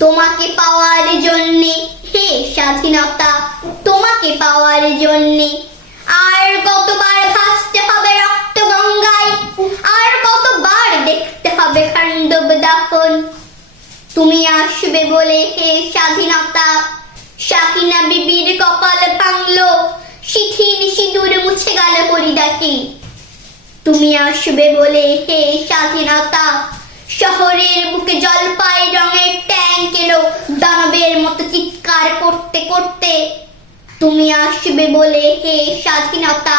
তোমাকে পাওয়ার জন্যে হে স্বাধীনতা, তোমাকে পাওয়ার জন্যে আর কতবার ভাসতে হবে রক্ত গঙ্গায়, আর কতবার দেখতে হবে খান্ডব দাফন। তুমি আসবে বলে হে স্বাধীনতা, সাকিনা বিবির কপাল ভাঙলো, শিথিল সিঁদুর মুছে গেল পরিদাসী। তুমি আসবে বলে হে স্বাধীনতা, শহরের বুকে জলপাই রঙের ট্যাঙ্ক এলো দানবের মতো চিৎকার করতে করতে। তুমি আসবে বলে হে স্বাধীনতা,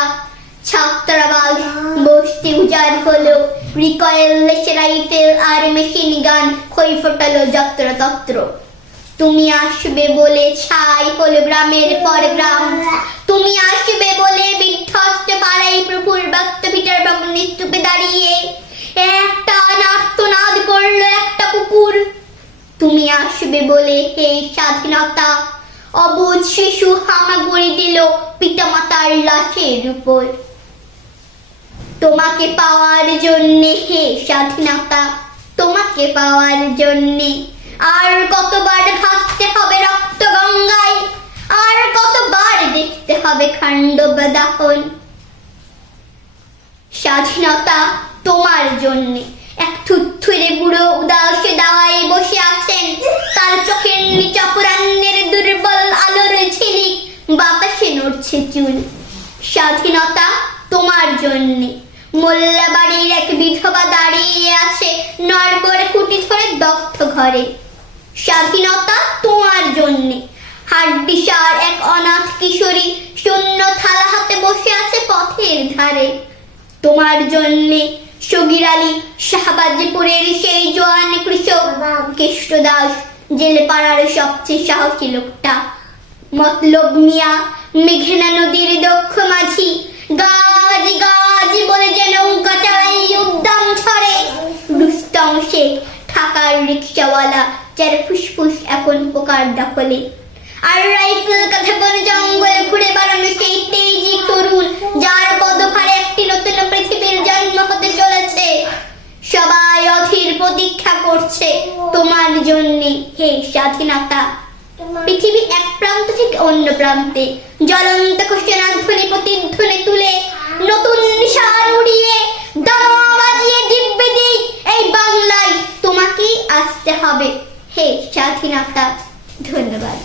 ছাত্রাবাস বস্তি উজাড় হলো, রিকয়েললেস রাইফেল আর মেশিন গান খই ফোটালো যত্রতত্র। তুমি আসবে বলে ছাই হলো গ্রামের পর গ্রাম, তুমি আসবে বলে বিধ্বস্ত পাড়াই প্রভুর ব্যক্ত ভিটার বাগানের স্তূপে দাঁড়িয়ে একটা আর্তনাদ করলো একটা কুকুর। তুমি আসবে বলে হে স্বাধীনতা, অবুঝ শিশু হামাগুড়ি দিল পিতামাতার লাশের উপর। তোমাকে পাওয়ার জন্যে হে স্বাধীনতা, তোমাকে পাওয়ার জন্যে আর কতবার ভাসতে হবে রক্ত গঙ্গায়, আর কতবার দেখতে হবে খান্ডব দাফন। স্বাধীনতা তোমার জন্যে এক থুরথুরে বুড়ো উদাস দাওয়ায় বসে আছেন, তার চোখের নিচে অপরাহ্নের দুর্বল আলোর ঝিলিক, বাতাসে নড়ছে চুল। স্বাধীনতা তোমার জন্যে মোল্লা বাড়ির এক বিধবা দাঁড়িয়ে আছে নড়বড়ে কুটি ধরে দগ্ধ ঘরে। স্বাধীনতা তোমার জন্যে হাড্ডিসার এক অনাথ কিশোরী শূন্য থালা হাতে বসে আছে পথের ধারে। তোমার জন্যে সগীর আলী শাহবাজপুরের সেই জোয়ান কৃষক কেষ্টদাস, জেলে পাড়ার সবচেয়ে সাহসী লোকটা। মতলব মিয়া মেঘনা নদীর দক্ষ মাঝি, গাজি গাজি বলে যে নৌকা চালাই উদ্দাম ছড়ে। রুস্তম শেখ ঢাকার রিক্সাওয়ালা, যার ফুসফুস এখন পোকার দখলে। আর রাইফেল কাঁধে বনে জঙ্গলে ঘুরে বেড়ানো সেই তেজি তরুণ, যার পদভারে একটি নতুন পৃথিবীর জন্ম হতে চলেছে। সবাই অধীর প্রতীক্ষা করছে তোমার জন্যে হে স্বাধীনতা। পৃথিবীর এক প্রান্ত থেকে অন্য প্রান্তে জ্বলন্ত ঘোষণার ধ্বনি প্রতিধ্বনি তুলে নতুন নিশান উড়িয়ে দামা বাজিয়ে দিব্যে দিই এই বাংলায় তোমাকেই আসতে হবে হে স্বাধীনতা। ধন্যবাদ।